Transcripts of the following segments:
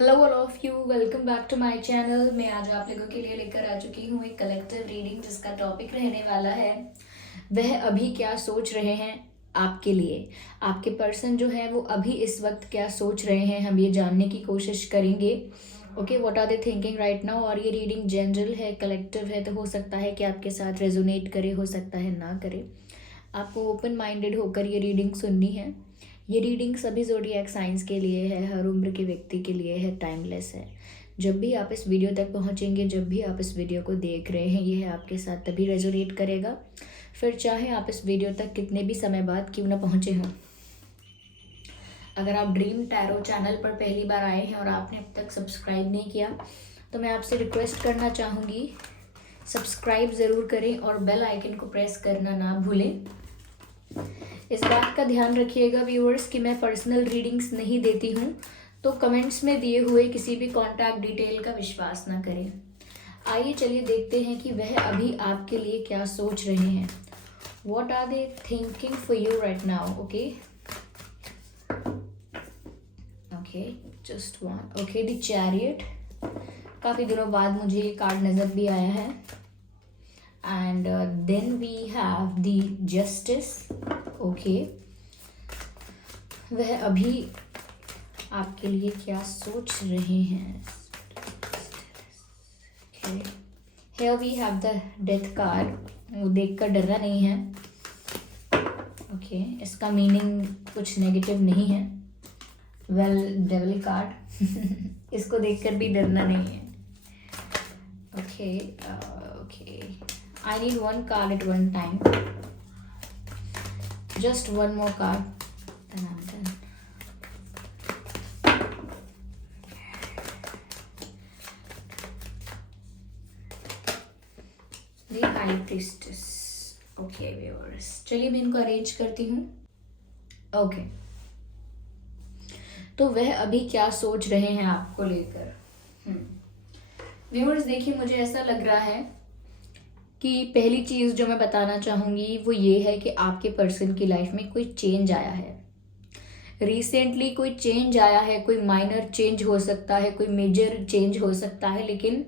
Hello all of you, welcome back to my channel. मैं आज आप लोगों के लिए लेकर आ चुकी हूँ एक कलेक्टिव रीडिंग जिसका टॉपिक रहने वाला है वह अभी क्या सोच रहे हैं आपके लिए। आपके पर्सन जो है वो अभी इस वक्त क्या सोच रहे हैं, हम ये जानने की कोशिश करेंगे। Okay, what are they thinking right now. और ये रीडिंग जनरल है, कलेक्टिव है, तो हो सकता है कि आपके साथ रेजोनेट करे, हो सकता है ना करे। आपको ओपन माइंडेड होकर ये रीडिंग सुननी है। ये रीडिंग सभी ज़ोडिएक साइंस के लिए है, हर उम्र के व्यक्ति के लिए है, टाइमलेस है। जब भी आप इस वीडियो तक पहुंचेंगे, जब भी आप इस वीडियो को देख रहे हैं, ये है आपके साथ तभी रेजोनेट करेगा, फिर चाहे आप इस वीडियो तक कितने भी समय बाद क्यों ना पहुंचे हों। अगर आप ड्रीम टैरो चैनल पर पहली बार आए हैं और आपने अब तक सब्सक्राइब नहीं किया तो मैं आपसे रिक्वेस्ट करना चाहूँगी, सब्सक्राइब ज़रूर करें और बेल आइकन को प्रेस करना ना भूलें। इस बात का ध्यान रखिएगा व्यूअर्स कि मैं पर्सनल रीडिंग्स नहीं देती हूँ, तो कमेंट्स में दिए हुए किसी भी कॉन्टैक्ट डिटेल का विश्वास ना करें। आइए चलिए देखते हैं कि वह अभी आपके लिए क्या सोच रहे हैं। What are they thinking for you right now. Okay okay, just one. Okay, the chariot. काफ़ी दिनों बाद मुझे ये कार्ड नज़र भी आया है। And then we have the justice. Okay, वह अभी आपके लिए क्या सोच रहे हैं। Okay, here we have the death card. वो देखकर डरना नहीं है। ओके, इसका मीनिंग कुछ नेगेटिव नहीं है। वेल, डेविल कार्ड इसको देखकर भी डरना नहीं है। Okay okay, I need one card at one time, just one more card, then I'm done. The High Priestess. Okay viewers, चलिए मैं इनको अरेंज करती हूँ। ओके, तो वह अभी क्या सोच रहे हैं आपको लेकर। व्यूअर्स देखिए, मुझे ऐसा लग रहा है कि पहली चीज़ जो मैं बताना चाहूँगी वो ये है कि आपके पर्सन की लाइफ में कोई चेंज आया है। रिसेंटली कोई चेंज आया है, कोई माइनर चेंज हो सकता है, कोई मेजर चेंज हो सकता है, लेकिन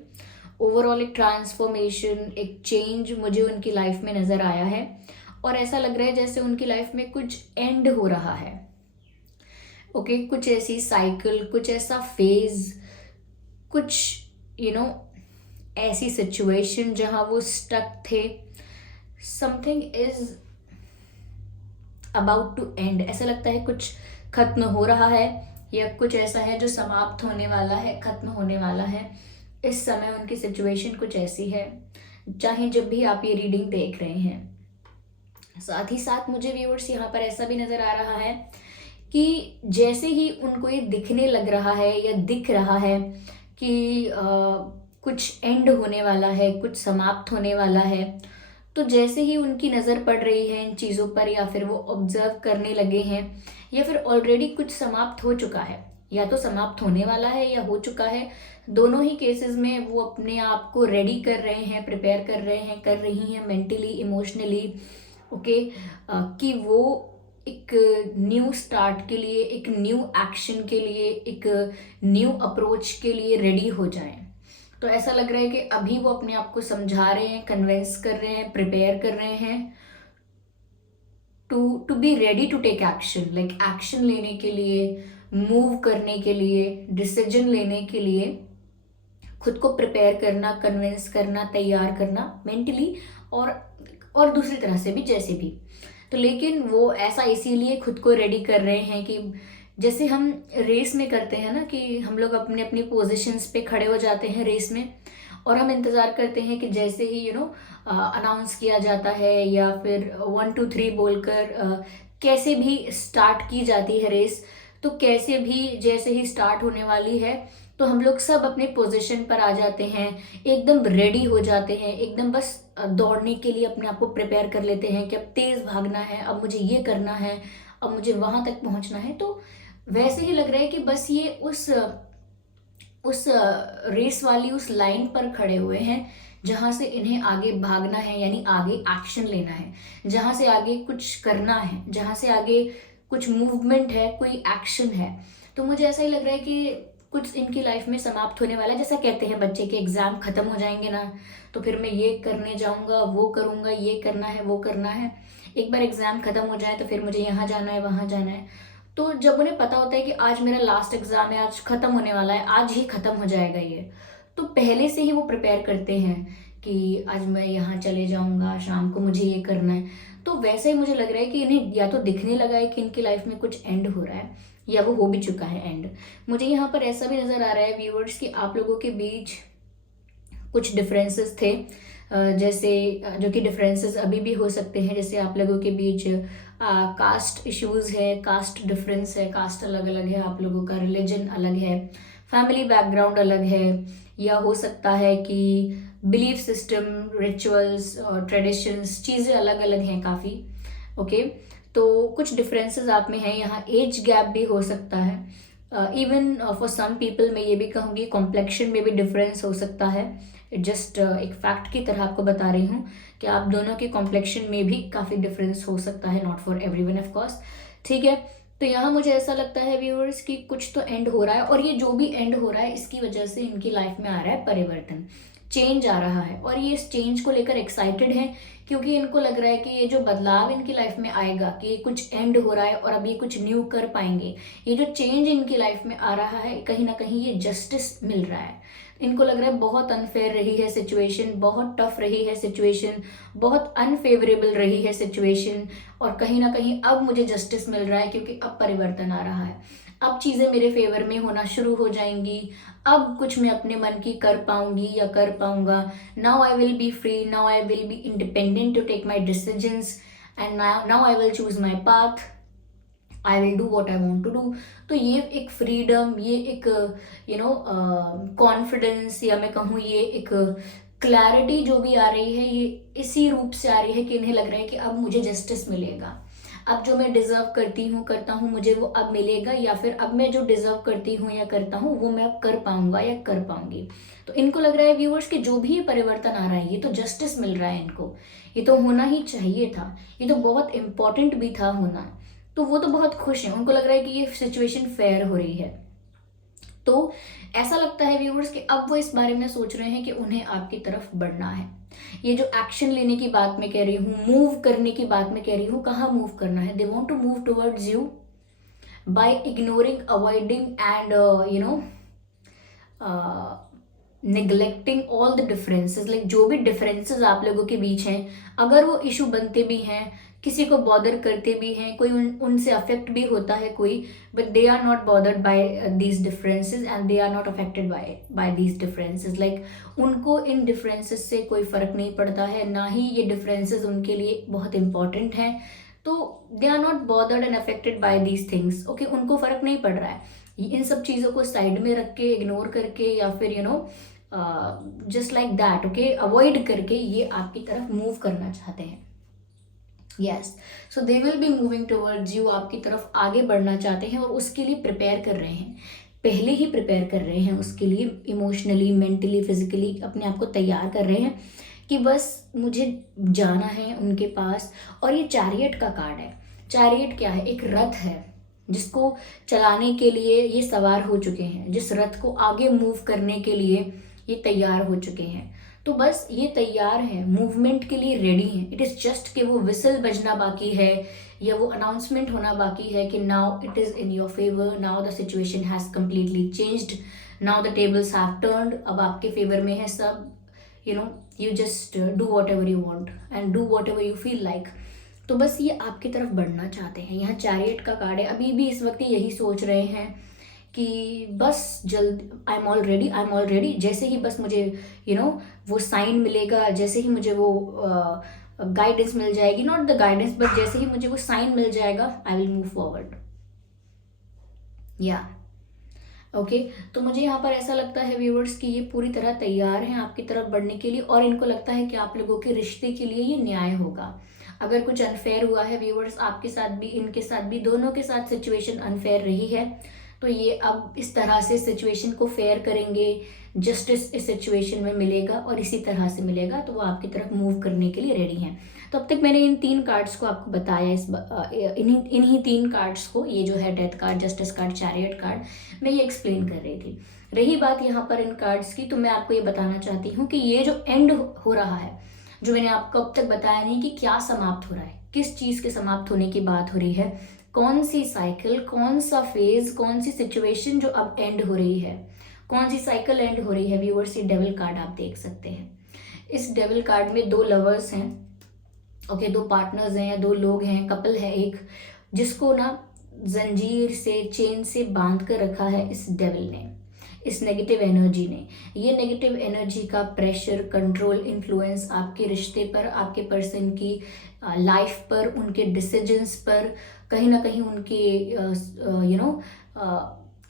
ओवरऑल एक ट्रांसफॉर्मेशन, एक चेंज मुझे उनकी लाइफ में नज़र आया है। और ऐसा लग रहा है जैसे उनकी लाइफ में कुछ एंड हो रहा है। ओके, कुछ ऐसी साइकिल, कुछ ऐसा फेज, कुछ ऐसी सिचुएशन जहां वो स्टक थे, something is about to end. ऐसा लगता है कुछ खत्म हो रहा है या कुछ ऐसा है जो समाप्त होने वाला है, खत्म होने वाला है। इस समय उनकी सिचुएशन कुछ ऐसी है, चाहे जब भी आप ये रीडिंग देख रहे हैं। साथ ही साथ मुझे व्यूअर्स यहाँ पर ऐसा भी नज़र आ रहा है कि जैसे ही उनको ये दिखने लग रहा है या दिख रहा है कि कुछ एंड होने वाला है, कुछ समाप्त होने वाला है, तो जैसे ही उनकी नज़र पड़ रही है इन चीज़ों पर, या फिर वो ऑब्जर्व करने लगे हैं, या फिर ऑलरेडी कुछ समाप्त हो चुका है, या तो समाप्त होने वाला है या हो चुका है, दोनों ही केसेस में वो अपने आप को रेडी कर रहे हैं, प्रिपेयर कर रहे हैं, कर रही हैं मेंटली, इमोशनली। ओके, कि वो एक न्यू स्टार्ट के लिए, एक न्यू एक्शन के लिए, एक न्यू अप्रोच के लिए रेडी हो जाएं। तो ऐसा लग रहा है कि अभी वो अपने आप को समझा रहे हैं, कन्विंस कर रहे हैं, प्रिपेयर कर रहे हैं to be ready to take action, like action लेने के लिए, मूव करने के लिए, डिसीजन लेने के लिए खुद को प्रिपेयर करना, कन्विंस करना, तैयार करना मेंटली और दूसरी तरह से भी, जैसे भी। तो लेकिन वो ऐसा इसीलिए खुद को रेडी कर रहे हैं कि जैसे हम रेस में करते हैं ना, कि हम लोग अपने अपनी पोजीशंस पे खड़े हो जाते हैं रेस में, और हम इंतज़ार करते हैं कि जैसे ही अनाउंस किया जाता है या फिर 1 2 3 बोलकर कैसे भी स्टार्ट की जाती है रेस, तो कैसे भी जैसे ही स्टार्ट होने वाली है तो हम लोग सब अपने पोजीशन पर आ जाते हैं, एकदम रेडी हो जाते हैं, एकदम बस दौड़ने के लिए अपने आप को प्रिपेयर कर लेते हैं कि अब तेज़ भागना है, अब मुझे ये करना है, अब मुझे वहाँ तक पहुँचना है। तो वैसे ही लग रहा है कि बस ये उस रेस वाली उस लाइन पर खड़े हुए हैं जहां से इन्हें आगे भागना है, यानी आगे एक्शन लेना है, जहां से आगे कुछ करना है, जहां से आगे कुछ मूवमेंट है, कोई एक्शन है। तो मुझे ऐसा ही लग रहा है कि कुछ इनकी लाइफ में समाप्त होने वाला है। जैसा कहते हैं बच्चे के एग्जाम खत्म हो जाएंगे ना, तो फिर मैं ये करने जाऊंगा, वो करूंगा, ये करना है, वो करना है। एक बार एग्जाम खत्म हो जाए तो फिर मुझे यहाँ जाना है, वहाँ जाना है। तो जब उन्हें पता होता है कि आज मेरा लास्ट एग्जाम है, आज खत्म होने वाला है, आज ही खत्म हो जाएगा ये, तो पहले से ही वो प्रिपेयर करते हैं कि आज मैं यहाँ चले जाऊंगा, शाम को मुझे ये करना है। तो वैसे ही मुझे लग रहा है कि इन्हें या तो दिखने लगा है कि इनकी लाइफ में कुछ एंड हो रहा है, या वो हो भी चुका है एंड। मुझे यहाँ पर ऐसा भी नजर आ रहा है व्यूअर्स कि आप लोगों के बीच कुछ डिफरेंसेस थे, जैसे जो कि डिफरेंसेस अभी भी हो सकते हैं। जैसे आप लोगों के बीच कास्ट इश्यूज है, कास्ट डिफरेंस है, कास्ट अलग अलग है आप लोगों का, रिलीजन अलग है, फैमिली बैकग्राउंड अलग है, या हो सकता है कि बिलीफ सिस्टम, रिचुअल्स और ट्रेडिशंस, चीज़ें अलग अलग हैं काफ़ी। ओके, तो कुछ डिफरेंसेस आप में हैं। यहाँ एज गैप भी हो सकता है। इवन फॉर सम पीपल मैं ये भी कहूँगी कॉम्प्लेक्शन में भी डिफरेंस हो सकता है। जस्ट एक फैक्ट की तरह आपको बता रही हूँ कि आप दोनों के कॉम्प्लेक्शन में भी काफ़ी डिफरेंस हो सकता है, not for everyone of course. ठीक है, तो यहाँ मुझे ऐसा लगता है व्यूअर्स कि कुछ तो एंड हो रहा है, और ये जो भी एंड हो रहा है इसकी वजह से इनकी लाइफ में आ रहा है परिवर्तन, चेंज आ रहा है। और ये इस चेंज को लेकर एक्साइटेड है, क्योंकि इनको लग रहा है कि ये जो बदलाव इनकी लाइफ में आएगा, कि ये कुछ एंड हो रहा है और अब ये कुछ न्यू कर पाएंगे। ये जो चेंज इनकी लाइफ में आ रहा है, कहीं ना कहीं ये जस्टिस मिल रहा है। इनको लग रहा है बहुत अनफेयर रही है सिचुएशन, बहुत टफ रही है सिचुएशन, बहुत अनफेवरेबल रही है सिचुएशन, और कहीं ना कहीं अब मुझे जस्टिस मिल रहा है, क्योंकि अब परिवर्तन आ रहा है, अब चीज़ें मेरे फेवर में होना शुरू हो जाएंगी, अब कुछ मैं अपने मन की कर पाऊंगी या कर पाऊंगा। Now I will be free, now I will be independent to take my decisions, and now I will choose my path, I will do what I want to do. तो ये एक फ्रीडम, ये एक कॉन्फिडेंस, या मैं कहूँ ये एक क्लैरिटी जो भी आ रही है, ये इसी रूप से आ रही है कि इन्हें लग रहा है कि अब मुझे जस्टिस मिलेगा, अब जो मैं डिजर्व करती हूँ करता हूँ मुझे वो अब मिलेगा, या फिर अब मैं जो डिजर्व करती हूँ या करता हूँ वो मैं अब कर पाऊंगा या कर पाऊंगी। तो इनको लग रहा है व्यूअर्स कि जो भी ये परिवर्तन आ रहा है, ये तो जस्टिस मिल रहा है इनको, ये तो होना ही चाहिए था, ये तो बहुत इंपॉर्टेंट भी था होना। तो वो तो बहुत खुश हैं, उनको लग रहा है कि ये सिचुएशन फेयर हो रही है। तो ऐसा लगता है व्यूअर्स कि अब वो इस बारे में सोच रहे हैं कि उन्हें आपकी तरफ बढ़ना है। ये जो एक्शन लेने की बात मैं कह रही हूँ, मूव करने की बात मैं कह रही हूँ, कहाँ मूव करना है, they want to move towards you by ignoring, avoiding and neglecting all the differences. Like जो भी डिफरेंसेस आप लोगों के बीच हैं, अगर वो इशू बनते भी हैं, किसी को बॉदर करते भी हैं, कोई उनसे अफेक्ट भी होता है कोई, but they are not bothered by these differences and they are not affected by these differences. Like उनको इन डिफरेंसेस से कोई फर्क नहीं पड़ता है, ना ही ये डिफरेंसेस उनके लिए बहुत इंपॉर्टेंट हैं। तो they are not bothered and affected by these things. Okay, उनको फर्क नहीं पड़ रहा है। इन सब चीज़ों को साइड में रख के, इग्नोर करके, या फिर just like that, okay, avoid करके ये आपकी तरफ मूव करना चाहते हैं। Yes, so they will be moving towards you, आपकी तरफ आगे बढ़ना चाहते हैं, और उसके लिए प्रिपेयर कर रहे हैं, पहले ही प्रिपेयर कर रहे हैं उसके लिए, इमोशनली, मेंटली, फिजिकली अपने आप को तैयार कर रहे हैं कि बस मुझे जाना है उनके पास। और ये चैरियट का कार्ड है। चैरियट क्या है? एक रथ है जिसको चलाने के लिए ये सवार हो चुके हैं, जिस रथ को आगे मूव करने के लिए ये तैयार हो चुके हैं। तो बस ये तैयार है, मूवमेंट के लिए रेडी हैं। इट इज़ जस्ट कि वो विसल बजना बाकी है, या वो अनाउंसमेंट होना बाकी है कि now it is in your favour, now the situation has completely changed, now the tables have turned, अब आपके फेवर में है सब। You just do what ever you want and do what ever you feel like. तो बस ये आपकी तरफ बढ़ना चाहते हैं। यहाँ चैरियट का कार्ड है। अभी भी इस वक्त यही सोच रहे हैं कि बस जल्द, आई एम ऑल रेडी, जैसे ही बस मुझे वो साइन मिलेगा, जैसे ही मुझे वो गाइडेंस मिल जाएगी, नॉट द गाइडेंस बट जैसे ही मुझे वो साइन मिल जाएगा, आई विल मूव फॉरवर्ड। या ओके, तो मुझे यहाँ पर ऐसा लगता है व्यूअर्स कि ये पूरी तरह तैयार हैं आपकी तरफ बढ़ने के लिए, और इनको लगता है कि आप लोगों के रिश्ते के लिए ये न्याय होगा। अगर कुछ अनफेयर हुआ है व्यूअर्स आपके साथ भी, इनके साथ भी, दोनों के साथ सिचुएशन अनफेयर रही है, तो ये अब इस तरह से सिचुएशन को फेयर करेंगे, जस्टिस इस सिचुएशन में मिलेगा और इसी तरह से मिलेगा, तो वो आपकी तरफ मूव करने के लिए रेडी हैं। तो अब तक मैंने इन 3 कार्ड्स को आपको बताया, इन्हीं 3 कार्ड्स को, ये जो है death card, justice card, chariot card, मैं ये एक्सप्लेन कर रही थी। रही बात यहाँ पर इन कार्ड्स की, तो मैं आपको ये बताना चाहती हूँ कि ये जो एंड हो रहा है, जो मैंने आपको अब तक बताया नहीं कि क्या समाप्त हो रहा है, किस चीज़ के समाप्त होने की बात हो रही है, कौन सी साइकिल, कौन सा फेज, कौन सी सिचुएशन जो अब एंड हो रही है, कौन सी साइकिल एंड हो रही है व्यूअर्स, ये डेविल कार्ड आप देख सकते हैं। इस डेविल कार्ड में 2 लवर्स हैं, ओके, 2 पार्टनर्स हैं या 2 लोग हैं, कपल है एक, जिसको ना जंजीर से, चेन से बांध कर रखा है इस डेविल ने, इस नेगेटिव एनर्जी ने। ये नेगेटिव एनर्जी का प्रेशर, कंट्रोल, इन्फ्लुएंस आपके रिश्ते पर, आपके पर्सन की लाइफ पर, उनके डिसीजंस पर, कहीं ना कहीं उनके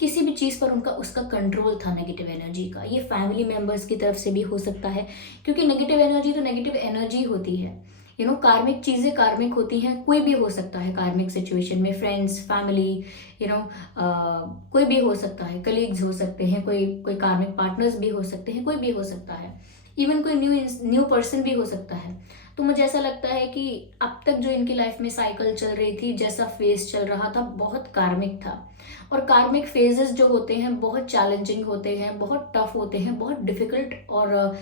किसी भी चीज़ पर उनका उसका कंट्रोल था नेगेटिव एनर्जी का। ये फैमिली मेम्बर्स की तरफ से भी हो सकता है, क्योंकि नेगेटिव एनर्जी तो नेगेटिव एनर्जी होती है, कार्मिक चीज़ें कार्मिक होती हैं, कोई भी हो सकता है कार्मिक सिचुएशन में, फ्रेंड्स, फैमिली, कोई भी हो सकता है, कलीग्स हो सकते हैं, कोई कोई कार्मिक पार्टनर्स भी हो सकते हैं, कोई भी हो सकता है, इवन कोई न्यू पर्सन भी हो सकता है। तो मुझे ऐसा लगता है कि अब तक जो इनकी लाइफ में साइकिल चल रही थी, जैसा फेज चल रहा था, बहुत कार्मिक था। और कार्मिक फेजेस जो होते हैं बहुत चैलेंजिंग होते हैं, बहुत टफ होते हैं, बहुत डिफिकल्ट और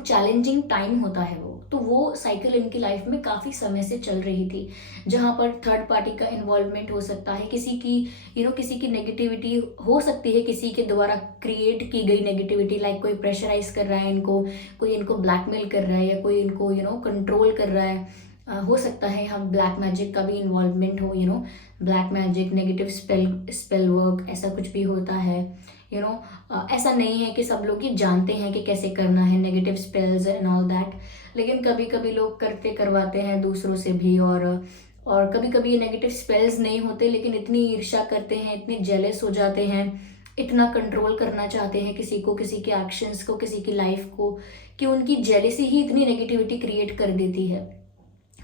चैलेंजिंग टाइम होता है वो साइकिल इनकी लाइफ में काफ़ी समय से चल रही थी, जहाँ पर थर्ड पार्टी का इन्वॉल्वमेंट हो सकता है, किसी की नेगेटिविटी हो सकती है, किसी के द्वारा क्रिएट की गई नेगेटिविटी, लाइक कोई प्रेशराइज कर रहा है इनको, कोई इनको ब्लैकमेल कर रहा है, या कोई इनको कंट्रोल कर रहा है। हो सकता है यहाँ ब्लैक मैजिक का भी इन्वॉल्वमेंट हो, black magic, negative spell work, ऐसा कुछ भी होता है। ऐसा नहीं है कि सब लोग ये जानते हैं कि कैसे करना है negative spells and all that, लेकिन कभी कभी लोग करवाते हैं दूसरों से भी, और कभी कभी ये नेगेटिव स्पेल्स नहीं होते, लेकिन इतनी ईर्ष्या करते हैं, इतने जेलस हो जाते हैं, इतना कंट्रोल करना चाहते हैं किसी को, किसी के एक्शंस को, किसी की लाइफ को, कि उनकी जेलसी ही इतनी नेगेटिविटी क्रिएट कर देती है।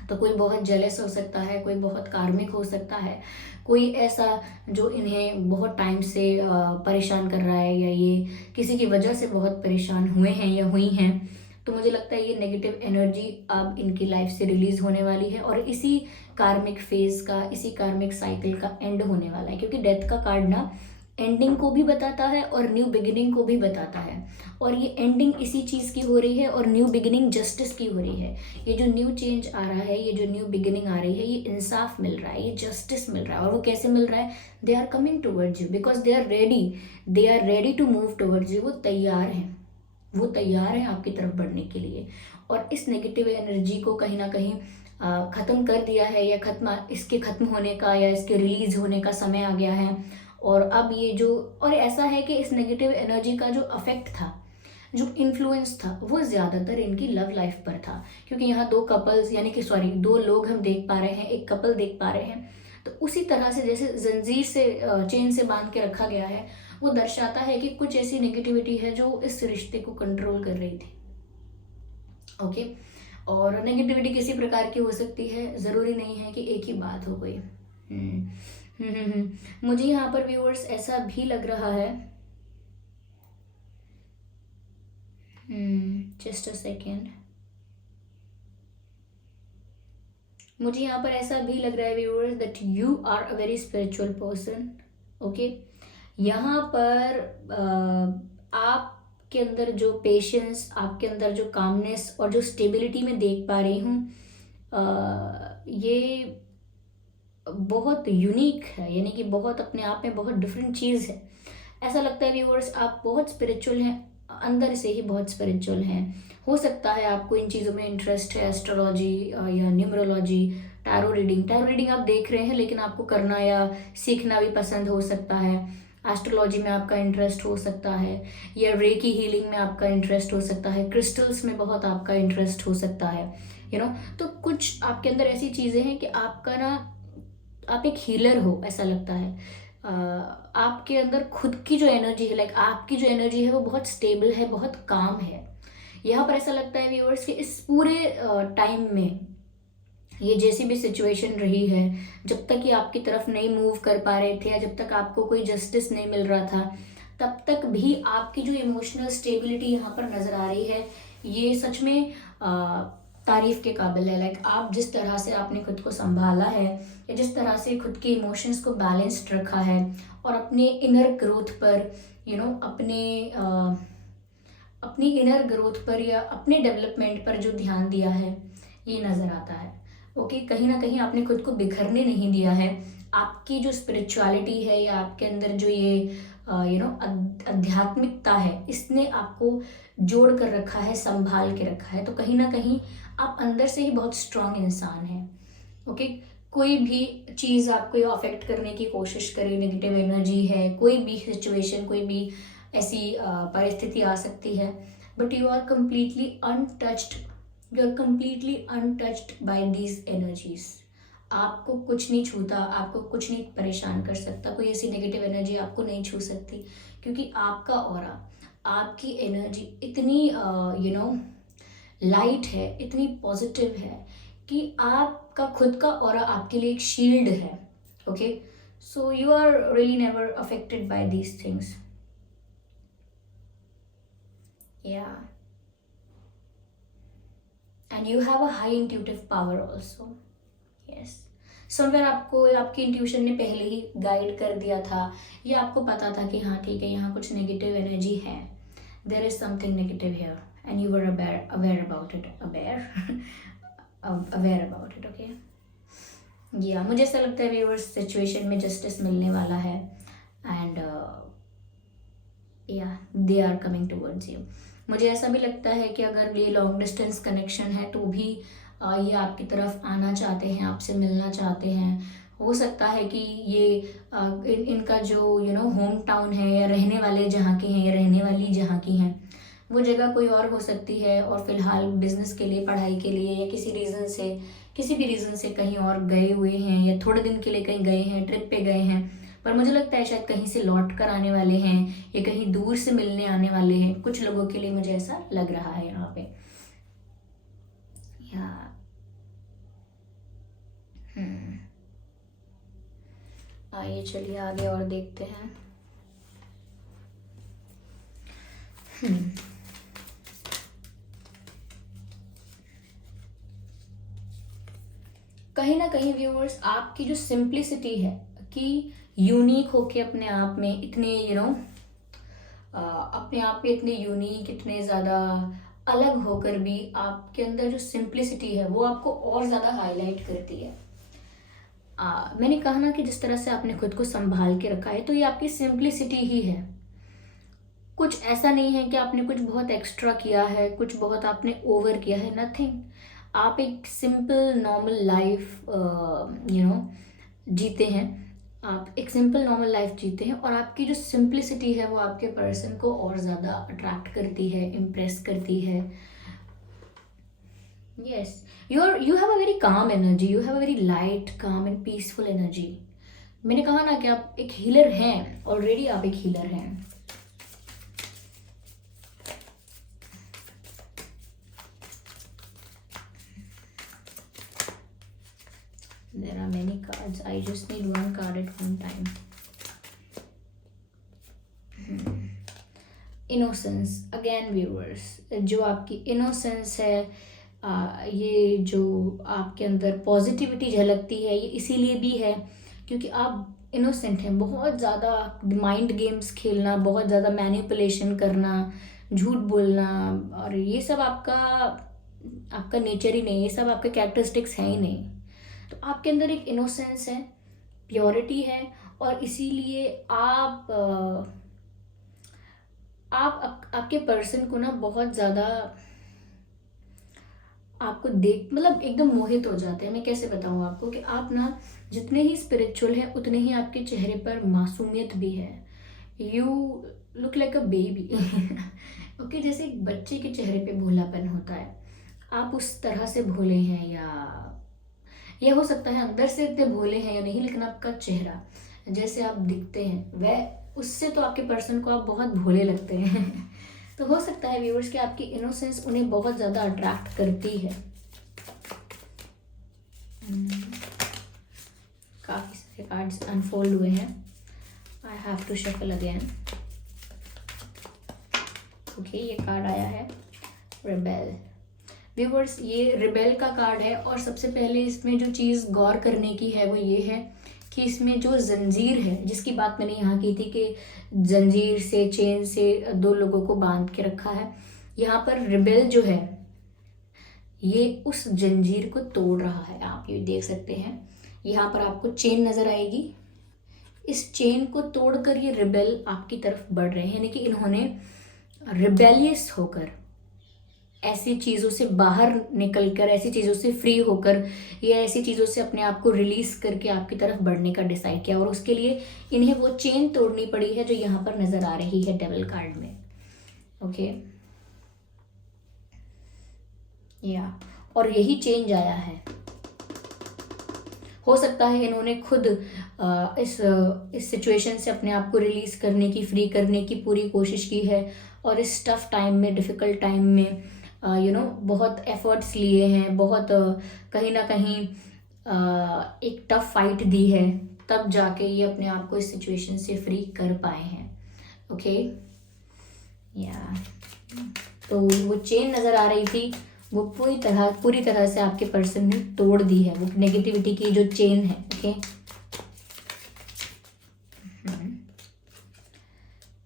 तो कोई बहुत जेलस हो सकता है, कोई बहुत कार्मिक हो सकता है, कोई ऐसा जो इन्हें बहुत टाइम से परेशान कर रहा है, या ये किसी की वजह से बहुत परेशान हुए हैं या हुई हैं। तो मुझे लगता है ये नेगेटिव एनर्जी अब इनकी लाइफ से रिलीज होने वाली है, और इसी कार्मिक फेज का, इसी कार्मिक साइकिल का एंड होने वाला है, क्योंकि डेथ का कार्ड ना एंडिंग को भी बताता है और न्यू बिगिनिंग को भी बताता है, और ये एंडिंग इसी चीज़ की हो रही है और न्यू बिगिनिंग जस्टिस की हो रही है। ये जो न्यू चेंज आ रहा है, ये जो न्यू बिगिनिंग आ रही है, ये इंसाफ मिल रहा है, ये जस्टिस मिल रहा है। और वो कैसे मिल रहा है? They are coming towards you because they are ready to move towards you. वो तैयार हैं आपकी तरफ बढ़ने के लिए, और इस नेगेटिव एनर्जी को कहीं ना कहीं ख़त्म कर दिया है, या इसके ख़त्म होने का या इसके रिलीज होने का समय आ गया है। और अब और ऐसा है कि इस नेगेटिव एनर्जी का जो अफेक्ट था, जो इन्फ्लुएंस था, वो ज़्यादातर इनकी लव लाइफ पर था, क्योंकि यहाँ 2 कपल्स, दो लोग हम देख पा रहे हैं, एक कपल देख पा रहे हैं। तो उसी तरह से जैसे जंजीर से, चेन से बांध के रखा गया है, वो दर्शाता है कि कुछ ऐसी नेगेटिविटी है जो इस रिश्ते को कंट्रोल कर रही थी। ओके, और नेगेटिविटी किसी प्रकार की हो सकती है, ज़रूरी नहीं है कि एक ही बात हो गई। मुझे यहाँ पर व्यूअर्स ऐसा भी लग रहा है, जस्ट अ सेकेंड, मुझे यहाँ पर ऐसा भी लग रहा है viewers that you are a very spiritual person. Okay, यहाँ पर आपके अंदर जो पेशेंस, आपके अंदर जो कामनेस और जो स्टेबिलिटी मैं देख पा रही हूँ, ये बहुत यूनिक है, यानी कि बहुत अपने आप में बहुत डिफरेंट चीज़ है। ऐसा लगता है व्यूअर्स आप बहुत स्पिरिचुअल हैं, अंदर से ही बहुत स्पिरिचुअल हैं। हो सकता है आपको इन चीज़ों में इंटरेस्ट है, एस्ट्रोलॉजी या न्यूमरोलॉजी, टैरो रीडिंग आप देख रहे हैं, लेकिन आपको करना या सीखना भी पसंद हो सकता है। एस्ट्रोलॉजी में आपका इंटरेस्ट हो सकता है, या रेकी हीलिंग में आपका इंटरेस्ट हो सकता है, क्रिस्टल्स में बहुत आपका इंटरेस्ट हो सकता है। तो कुछ आपके अंदर ऐसी चीज़ें हैं कि आप एक हीलर हो, ऐसा लगता है। आपके अंदर खुद की जो एनर्जी है, आपकी जो एनर्जी है वो बहुत स्टेबल है, बहुत काम है। यहाँ पर ऐसा लगता है व्यूअर्स कि इस पूरे टाइम में ये जैसी भी सिचुएशन रही है, जब तक ये आपकी तरफ नहीं मूव कर पा रहे थे या जब तक आपको कोई जस्टिस नहीं मिल रहा था, तब तक भी आपकी जो इमोशनल स्टेबिलिटी यहाँ पर नज़र आ रही है, ये सच में तारीफ के काबिल है। लाइक आप जिस तरह से आपने खुद को संभाला है या जिस तरह से खुद के इमोशंस को बैलेंस्ड रखा है और अपने इनर ग्रोथ पर अपनी इनर ग्रोथ पर या अपने डेवलपमेंट पर जो ध्यान दिया है, ये नज़र आता है। ओके, कहीं ना कहीं आपने खुद को बिखरने नहीं दिया है। आपकी जो स्पिरिचुअलिटी है या आपके अंदर जो ये आध्यात्मिकता है, इसने आपको जोड़ कर रखा है, संभाल के रखा है। तो कहीं ना कहीं आप अंदर से ही बहुत स्ट्रांग इंसान हैं। ओके, कोई भी चीज़ आपको अफेक्ट करने की कोशिश करे, नेगेटिव एनर्जी है, कोई भी सिचुएशन, कोई भी ऐसी परिस्थिति आ सकती है, but you are completely untouched by these energies. आपको कुछ नहीं छूता, आपको कुछ नहीं परेशान कर सकता, कोई ऐसी नेगेटिव एनर्जी आपको नहीं छू सकती, क्योंकि आपका ऑरा, आपकी एनर्जी इतनी लाइट है, इतनी पॉजिटिव है कि आपका खुद का ऑरा आपके लिए एक शील्ड है। Okay, so you are really never affected by these things. या and you have a high intuitive power also. Yes, somewhere आपको आपकी इंट्यूशन ने पहले ही गाइड कर दिया था, या आपको पता था कि हाँ ठीक है, यहाँ कुछ नेगेटिव एनर्जी है, there is something negative here, and you were aware about it, aware about it. Okay, या मुझे ऐसा लगता है व्यूअर्स, सिचुएशन में जस्टिस मिलने वाला है, एंड या they are coming towards you. मुझे ऐसा भी लगता है कि अगर ये लॉन्ग डिस्टेंस कनेक्शन है तो भी ये आपकी तरफ आना चाहते हैं, आपसे मिलना चाहते हैं। हो सकता है कि ये इनका जो होम टाउन है, या रहने वाले जहाँ के हैं, या रहने वाली जहाँ की हैं, वो जगह कोई और हो सकती है, और फिलहाल बिजनेस के लिए, पढ़ाई के लिए, या किसी भी रीज़न से कहीं और गए हुए हैं, या थोड़े दिन के लिए कहीं गए हैं, ट्रिप पे गए हैं, पर मुझे लगता है शायद कहीं से लौट कर आने वाले हैं, या कहीं दूर से मिलने आने वाले हैं। कुछ लोगों के लिए मुझे ऐसा लग रहा है यहाँ पे। या आइए चलिए आगे और देखते हैं। कहीं ना कहीं व्यूअर्स, आपकी जो सिंप्लिसिटी है कि यूनिक होके अपने आप में इतने अपने आप में इतने यूनिक, इतने ज़्यादा अलग होकर भी आपके अंदर जो सिंप्लिसिटी है वो आपको और ज़्यादा हाईलाइट करती है। मैंने कहा ना कि जिस तरह से आपने खुद को संभाल के रखा है, तो ये आपकी सिंप्लिसिटी ही है। कुछ ऐसा नहीं है कि आपने कुछ बहुत एक्स्ट्रा किया है, कुछ बहुत आपने ओवर किया है, नथिंग। आप एक सिंपल नॉर्मल लाइफ जीते हैं, आप एक सिंपल नॉर्मल लाइफ जीते हैं, और आपकी जो सिंप्लिसिटी है वो आपके पर्सन को और ज़्यादा अट्रैक्ट करती है, इम्प्रेस करती है। Yes, you have a very calm energy, you have a very light, calm and peaceful energy. मैंने कहा ना कि आप एक हीलर हैं, ऑलरेडी आप एक हीलर हैं। There are many cards. I just need one card at one time. Innocence. Again viewers, जो आपकी innocence है, ये जो आपके अंदर पॉजिटिविटी झलकती है, ये इसीलिए भी है क्योंकि आप इनोसेंट हैं। बहुत ज़्यादा माइंड गेम्स खेलना, बहुत ज़्यादा मैनिपुलेशन करना, झूठ बोलना, और ये सब आपका नेचर ही नहीं, ये सब आपके कैरेक्टरिस्टिक्स हैं ही नहीं। तो आपके अंदर एक इनोसेंस है, प्योरिटी है, और इसीलिए आपके पर्सन को ना बहुत ज़्यादा आपको मतलब एकदम मोहित हो जाते हैं। मैं कैसे बताऊँ आपको कि आप ना जितने ही स्पिरिचुअल हैं, उतने ही आपके चेहरे पर मासूमियत भी है। You look like a baby. Okay, जैसे एक बच्चे के चेहरे पे भोलापन होता है, आप उस तरह से भोले हैं, या हो सकता है अंदर से इतने भोले हैं या नहीं, लेकिन आपका चेहरा जैसे आप दिखते हैं वह, उससे तो आपके पर्सन को आप बहुत भोले लगते हैं। तो हो सकता है व्यूअर्स कि आपकी इनोसेंस उन्हें बहुत ज़्यादा अट्रैक्ट करती है। काफ़ी सारे कार्ड्स अनफोल्ड हुए हैं. I have to shuffle again. Okay, ये कार्ड आया है रिबेल. व्यूवर्स, ये रिबेल का कार्ड है और सबसे पहले इसमें जो चीज़ गौर करने की है वो ये है कि इसमें जो जंजीर है, जिसकी बात मैंने यहाँ की थी कि जंजीर से, चेन से दो लोगों को बांध के रखा है, यहाँ पर रिबेल जो है ये उस जंजीर को तोड़ रहा है. आप ये देख सकते हैं, यहाँ पर आपको चेन नज़र आएगी. इस चेन को तोड़कर ये रिबेल आपकी तरफ बढ़ रहे हैं, यानी कि इन्होंने रिबेलियस होकर, ऐसी चीज़ों से बाहर निकलकर, ऐसी चीज़ों से फ्री होकर या ऐसी चीज़ों से अपने आप को रिलीज करके आपकी तरफ बढ़ने का डिसाइड किया. और उसके लिए इन्हें वो चेन तोड़नी पड़ी है जो यहाँ पर नज़र आ रही है डेविल कार्ड में. ओके, या और यही चेंज आया है. हो सकता है इन्होंने खुद इस सिचुएशन से अपने आप को रिलीज करने की, फ्री करने की पूरी कोशिश की है और इस टफ टाइम में, डिफ़िकल्ट टाइम में बहुत एफर्ट्स लिए हैं, बहुत कहीं ना कहीं एक टफ फाइट दी है, तब जाके ये अपने आप को इस सिचुएशन से फ्री कर पाए हैं. ओके, या तो वो चेन नज़र आ रही थी, वो पूरी तरह से आपके पर्सन ने तोड़ दी है, वो नेगेटिविटी की जो चेन है. Okay,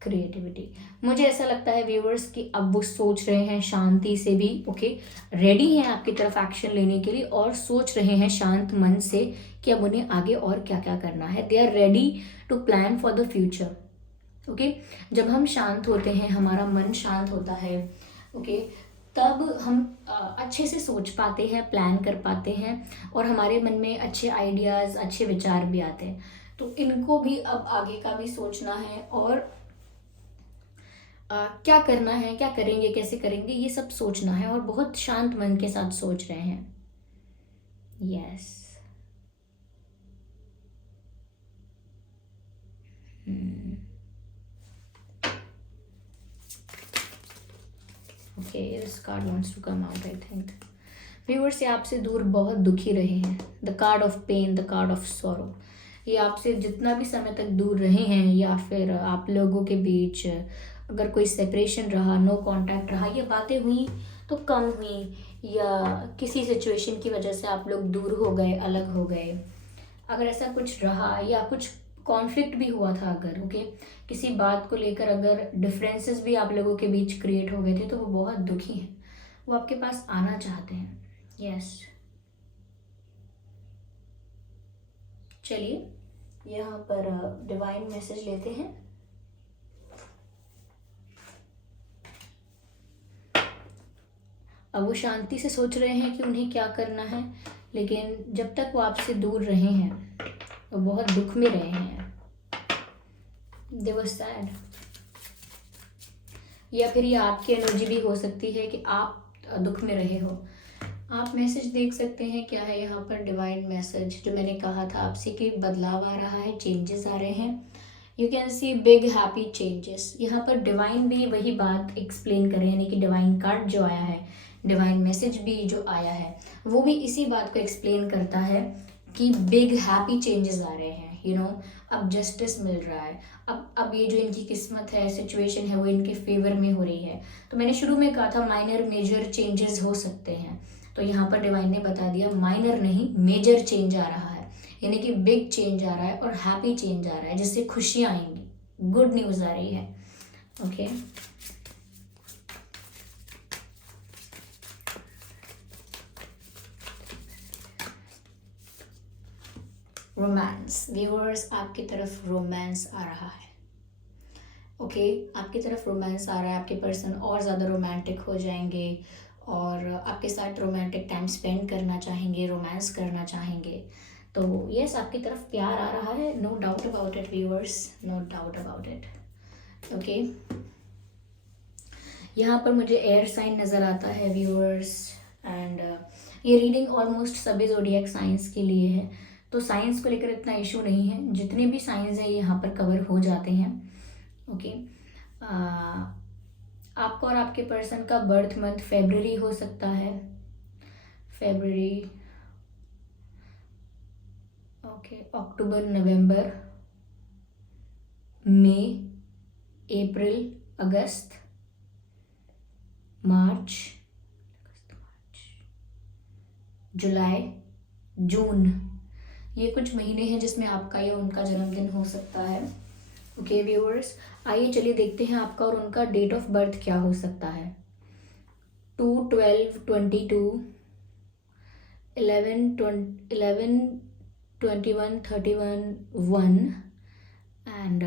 creativity. मुझे ऐसा लगता है व्यूअर्स कि अब वो सोच रहे हैं शांति से भी. ओके, रेडी हैं आपकी तरफ एक्शन लेने के लिए और सोच रहे हैं शांत मन से कि अब उन्हें आगे और क्या क्या करना है. They are ready to plan for the future. Okay, जब हम शांत होते हैं, हमारा मन शांत होता है, ओके, तब हम अच्छे से सोच पाते हैं, प्लान कर पाते हैं और हमारे मन में अच्छे आइडियाज़, अच्छे विचार भी आते हैं. तो इनको भी अब आगे का भी सोचना है और क्या करना है, क्या करेंगे, कैसे करेंगे, ये सब सोचना है और बहुत शांत मन के साथ सोच रहे हैं. Yes. Okay, this card wants to come out. I think viewers ये आपसे दूर बहुत दुखी रहे हैं. The card of pain, the card of sorrow. ये आपसे जितना भी समय तक दूर रहे हैं या फिर आप लोगों के बीच अगर कोई सेपरेशन रहा, नो कांटेक्ट रहा, ये बातें हुई तो कम हुई या किसी सिचुएशन की वजह से आप लोग दूर हो गए, अलग हो गए, अगर ऐसा कुछ रहा या कुछ कॉन्फ्लिक्ट भी हुआ था, अगर ओके किसी बात को लेकर अगर डिफरेंसेस भी आप लोगों के बीच क्रिएट हो गए थे, तो वो बहुत दुखी हैं, वो आपके पास आना चाहते हैं. यस. चलिए यहाँ पर डिवाइन मैसेज लेते हैं. अब वो शांति से सोच रहे हैं कि उन्हें क्या करना है, लेकिन जब तक वो आपसे दूर रहे हैं वो बहुत दुख में रहे हैं. दे वर सैड. या फिर ये आपकी एनर्जी भी हो सकती है कि आप दुख में रहे हो. आप मैसेज देख सकते हैं क्या है यहाँ पर. डिवाइन मैसेज जो मैंने कहा था आपसे कि बदलाव आ रहा है, चेंजेस आ रहे हैं. You can see big happy changes. यहाँ पर डिवाइन भी वही बात एक्सप्लेन कर रहे हैं, यानी कि डिवाइन कार्ड जो आया है, डिवाइन मैसेज भी जो आया है, वो भी इसी बात को एक्सप्लेन करता है कि बिग हैप्पी चेंजेस आ रहे हैं. अब जस्टिस मिल रहा है. अब ये जो इनकी किस्मत है, सिचुएशन है, वो इनके फेवर में हो रही है. तो मैंने शुरू में कहा था माइनर मेजर चेंजेस हो सकते हैं, तो यहाँ पर डिवाइन ने बता दिया माइनर नहीं, मेजर चेंज आ रहा है, यानी कि बिग चेंज आ रहा है और हैप्पी चेंज आ रहा है, जिससे खुशियाँ आएंगी, गुड न्यूज़ आ रही है. Okay, romance. व्यूअर्स आपकी तरफ रोमांस आ रहा है. ओके, आपकी तरफ रोमांस आ रहा है. आपके पर्सन और ज़्यादा रोमांटिक हो जाएंगे और आपके साथ रोमांटिक टाइम स्पेंड करना चाहेंगे, रोमांस करना चाहेंगे. तो यस, आपकी तरफ प्यार आ रहा है. No doubt about it viewers, no doubt about it. Okay, यहाँ पर मुझे एयर साइन नज़र आता है व्यूअर्स. एंड ये रीडिंग ऑलमोस्ट सभी ज़ोडिएक साइंस के लिए है, तो साइंस को लेकर इतना इशू नहीं है. जितने भी साइंस हैं ये यहाँ पर कवर हो जाते हैं. ओके, आपका और आपके पर्सन का बर्थ मंथ फेब्रुअरी हो सकता है. फेब्रुअरी, ओके, अक्टूबर, नवंबर, मई, अप्रैल, अगस्त, मार्च, जुलाई, जून, ये कुछ महीने हैं जिसमें आपका या उनका जन्मदिन हो सकता है। ओके व्यूअर्स, आइए चलिए देखते हैं आपका और उनका डेट ऑफ बर्थ क्या हो सकता है। 2/12/22, 11/21/31 and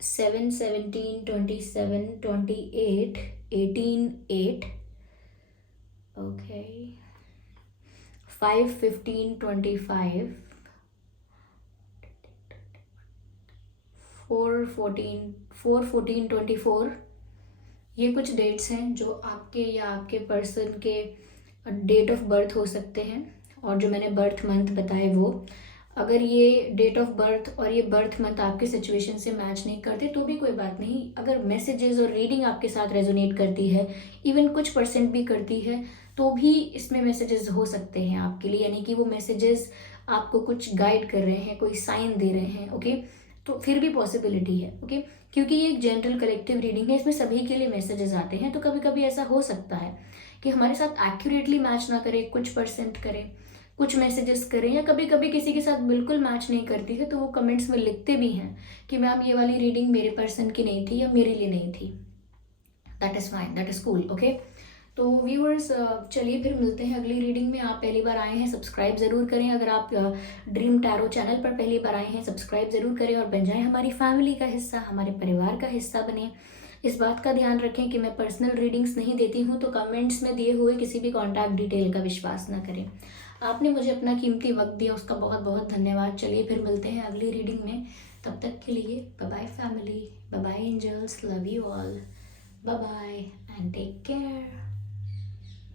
7/17/27 18/8, okay, 5/15/25, 4/14/24। ये कुछ डेट्स हैं जो आपके या आपके पर्सन के डेट ऑफ बर्थ हो सकते हैं। और जो मैंने बर्थ मंथ बताए वो, अगर ये डेट ऑफ बर्थ और ये बर्थ मंथ आपके सिचुएशन से मैच नहीं करते तो भी कोई बात नहीं। अगर मैसेजेस और रीडिंग आपके साथ रेजोनेट करती है, इवन कुछ परसेंट भी करती है, तो भी इसमें मैसेजेस हो सकते हैं आपके लिए, यानी कि वो मैसेजेस आपको कुछ गाइड कर रहे हैं, कोई साइन दे रहे हैं। ओके, तो फिर भी पॉसिबिलिटी है। ओके, क्योंकि ये एक जनरल कलेक्टिव रीडिंग है, इसमें सभी के लिए मैसेजेस आते हैं, तो कभी कभी ऐसा हो सकता है कि हमारे साथ एक्यूरेटली मैच ना करे, कुछ परसेंट करे, कुछ मैसेजेस करें, या कभी कभी किसी के साथ बिल्कुल मैच नहीं करती है तो वो कमेंट्स में लिखते भी हैं कि मैम ये वाली रीडिंग मेरे पर्सन की नहीं थी या मेरे लिए नहीं थी। That is fine, that is cool. Okay, तो व्यूअर्स चलिए फिर मिलते हैं अगली रीडिंग में। आप पहली बार आए हैं सब्सक्राइब ज़रूर करें, अगर आप ड्रीम टैरो चैनल पर पहली बार आए हैं सब्सक्राइब ज़रूर करें और बन जाएं हमारी फैमिली का हिस्सा, हमारे परिवार का हिस्सा बने। इस बात का ध्यान रखें कि मैं पर्सनल रीडिंग्स नहीं देती हूँ, तो कमेंट्स में दिए हुए किसी भी कॉन्टैक्ट डिटेल का विश्वास ना करें। आपने मुझे अपना कीमती वक्त दिया, उसका बहुत बहुत धन्यवाद। चलिए फिर मिलते हैं अगली रीडिंग में, तब तक के लिए bye bye family, bye bye angels, love you all, bye bye and take care.